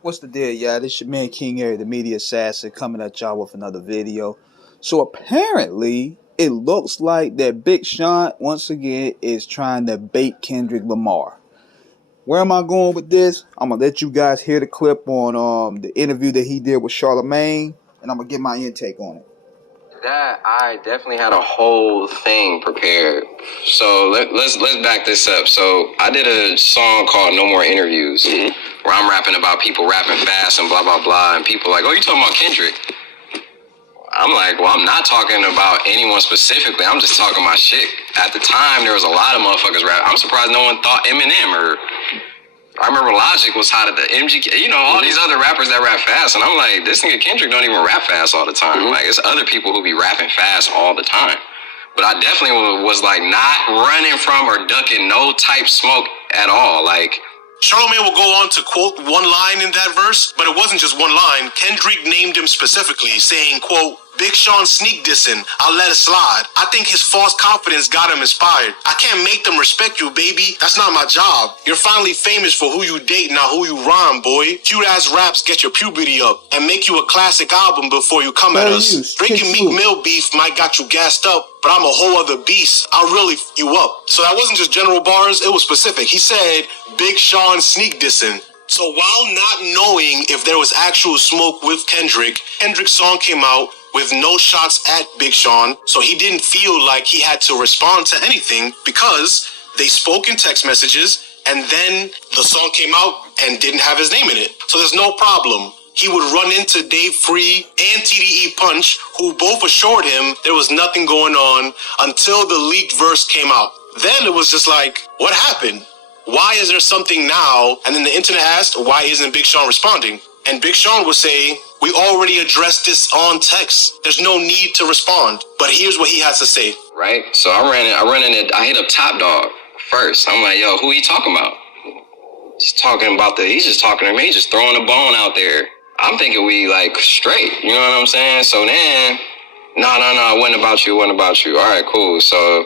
What's the deal, y'all? This your man King Harry, the media assassin, coming at y'all with another video. So apparently, it looks like that Big Sean once again is trying to bait Kendrick Lamar. Where am I going with this? I'm gonna let you guys hear the clip on the interview that he did with Charlamagne, and I'm gonna get my intake on it. That I definitely had a whole thing prepared. So let's back this up. So I did a song called No More Interviews, where I'm rapping about people rapping fast and blah blah blah, and people like, oh, you talking about Kendrick? I'm like, well, I'm not talking about anyone specifically. I'm just talking my shit. At the time, there was a lot of motherfuckers rap. I'm surprised no one thought Eminem or. I remember Logic was hot at the MGK, all these other rappers that rap fast. And I'm like, this nigga Kendrick don't even rap fast all the time. Like, it's other people who be rapping fast all the time. But I definitely was like not running from or ducking no type smoke at all. Like, Charlamagne will go on to quote one line in that verse, but it wasn't just one line. Kendrick named him specifically, saying, quote, Big Sean sneak dissing, I'll let it slide. I think his false confidence got him inspired. I can't make them respect you, baby. That's not my job. You're finally famous for who you date, not who you rhyme, boy. Cute-ass raps get your puberty up and make you a classic album before you come at us. Drinking Meek Mill beef might got you gassed up, but I'm a whole other beast. I'll really f you up. So that wasn't just general bars, it was specific. He said, Big Sean sneak dissing. So while not knowing if there was actual smoke with Kendrick's song came out with no shots at Big Sean, so he didn't feel like he had to respond to anything because they spoke in text messages and then the song came out and didn't have his name in it. So there's no problem. He would run into Dave Free and TDE Punch, who both assured him there was nothing going on until the leaked verse came out. Then it was just like, what happened? Why is there something now? And then the internet asked, why isn't Big Sean responding? And Big Sean would say, we already addressed this on text. There's no need to respond. But here's what he has to say. Right? So I hit up Top Dog first. I'm like, yo, who he talking about? He's just talking to me. He's just throwing a bone out there. I'm thinking we like straight. You know what I'm saying? So then, no, it wasn't about you. All right, cool. So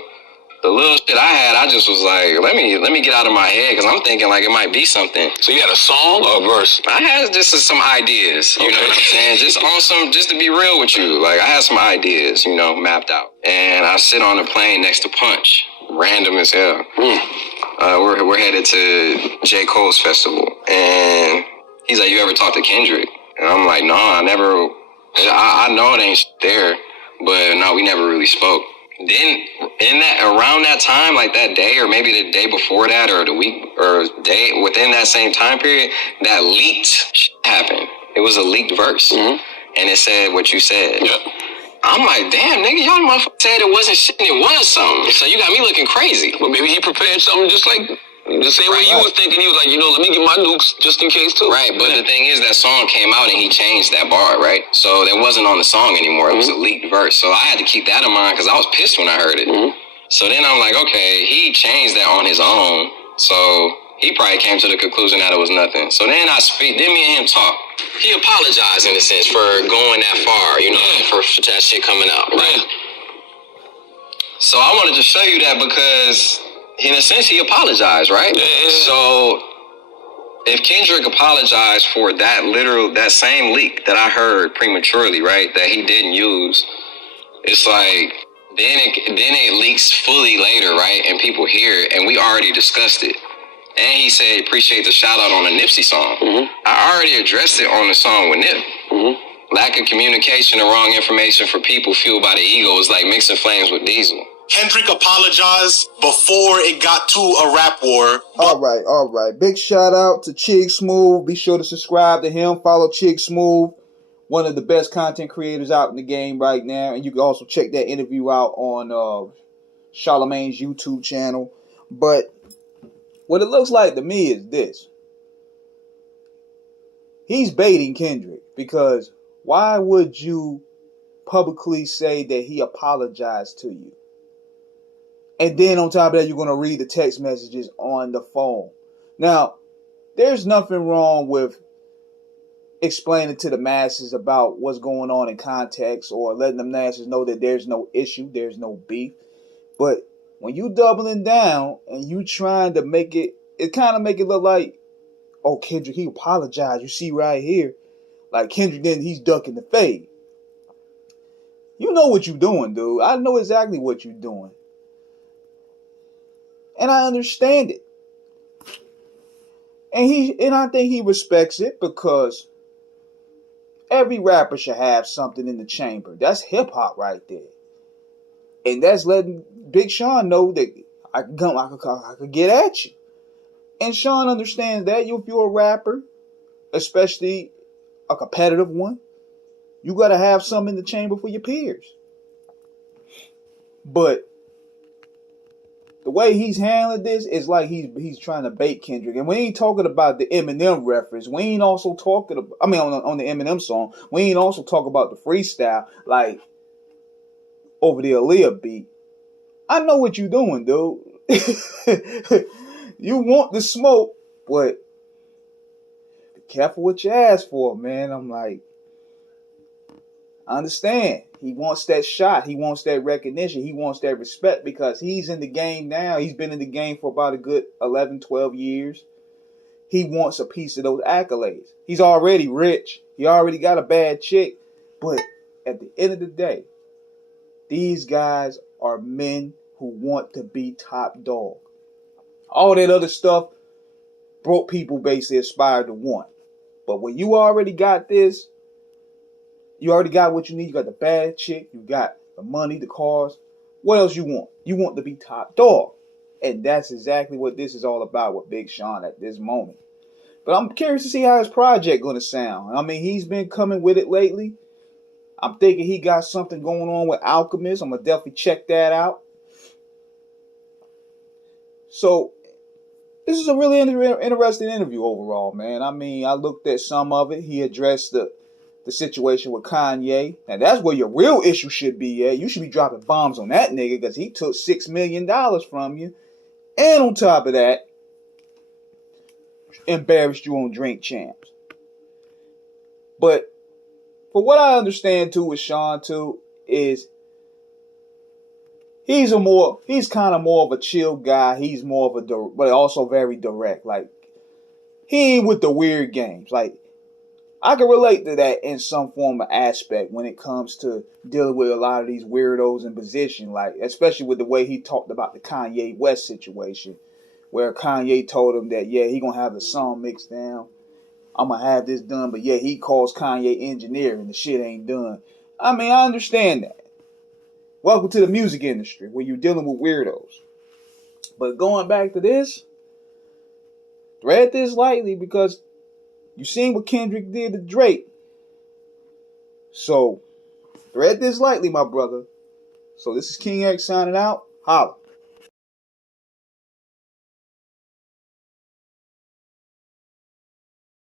the little shit I had, I just was like, let me get out of my head because I'm thinking like it might be something. So you had a song or a verse? I had just some ideas, you know what I'm saying? Just to be real with you. Like I had some ideas, mapped out. And I sit on a plane next to Punch, random as hell. We're headed to J. Cole's festival. And he's like, you ever talk to Kendrick? And I'm like, no, I never, I know it ain't there, but no, we never really spoke. Then around that time, like that day or maybe the day before that or the week or day within that same time period, that leaked happened. It was a leaked verse. And it said what you said. Yep. I'm like, damn, nigga, y'all motherfucker said it wasn't shit and it was something. So you got me looking crazy. Well, maybe he prepared something just like the same way you was thinking. He was like, let me get my nukes just in case too. Right, but the thing is that song came out and he changed that bar, right? So that wasn't on the song anymore. It was a leaked verse. So I had to keep that in mind because I was pissed when I heard it. So then I'm like, okay, he changed that on his own. So he probably came to the conclusion that it was nothing. So then then me and him talk. He apologized in a sense for going that far, for that shit coming out, right? So I wanted to show you that because in a sense, he apologized, right? Yeah. So if Kendrick apologized for that same leak that I heard prematurely, right, that he didn't use, it's like, then it leaks fully later, right, and people hear it, and we already discussed it. And he said, appreciate the shout out on the Nipsey song. I already addressed it on the song with Nip. Lack of communication and wrong information for people fueled by the ego is like mixing flames with diesel. Kendrick apologized before it got to a rap war. All right. Big shout out to Chig Smooth. Be sure to subscribe to him. Follow Chig Smooth, one of the best content creators out in the game right now. And you can also check that interview out on Charlamagne's YouTube channel. But what it looks like to me is this. He's baiting Kendrick because why would you publicly say that he apologized to you? And then on top of that, you're going to read the text messages on the phone. Now, there's nothing wrong with explaining to the masses about what's going on in context or letting the masses know that there's no issue, there's no beef. But when you doubling down and you trying to make it kind of make it look like oh, Kendrick, he apologized. You see right here. Like, Kendrick then he's ducking the fade. You know what you're doing, dude. I know exactly what you're doing. And I understand it. And I think he respects it because every rapper should have something in the chamber. That's hip hop right there. And that's letting Big Sean know that I could get at you. And Sean understands that. If you're a rapper, especially a competitive one, you got to have something in the chamber for your peers. But the way he's handling this is like he's trying to bait Kendrick. And we ain't talking about the Eminem reference. We ain't also talking about, on the Eminem song, we ain't also talking about the freestyle, like over the Aaliyah beat. I know what you doing, dude. You want the smoke, but be careful what you ask for, man. I'm like, I understand. He wants that shot. He wants that recognition. He wants that respect because he's in the game now. He's been in the game for about a good 11, 12 years. He wants a piece of those accolades. He's already rich. He already got a bad chick. But at the end of the day, these guys are men who want to be top dog. All that other stuff, broke people basically aspire to want. But when you already got this, you already got what you need. You got the bad chick. You got the money, the cars. What else you want? You want to be top dog. And that's exactly what this is all about with Big Sean at this moment. But I'm curious to see how his project going to sound. I mean, he's been coming with it lately. I'm thinking he got something going on with Alchemist. I'm going to definitely check that out. So, this is a really interesting interview overall, man. I mean, I looked at some of it. He addressed the situation with Kanye. And that's where your real issue should be at. You should be dropping bombs on that nigga because he took $6 million from you. And on top of that, embarrassed you on Drink Champs. But for what I understand too with Sean too is he's kind of more of a chill guy. He's more of but also very direct. Like, he ain't with the weird games. Like, I can relate to that in some form of aspect when it comes to dealing with a lot of these weirdos in position, like especially with the way he talked about the Kanye West situation, where Kanye told him that, yeah, he gonna have the song mixed down. I'm gonna have this done, but yeah, he calls Kanye engineer and the shit ain't done. I mean, I understand that. Welcome to the music industry where you're dealing with weirdos. But going back to this, thread this lightly because you seen what Kendrick did to Drake. So, thread this lightly, my brother. So this is King X signing out. Holla.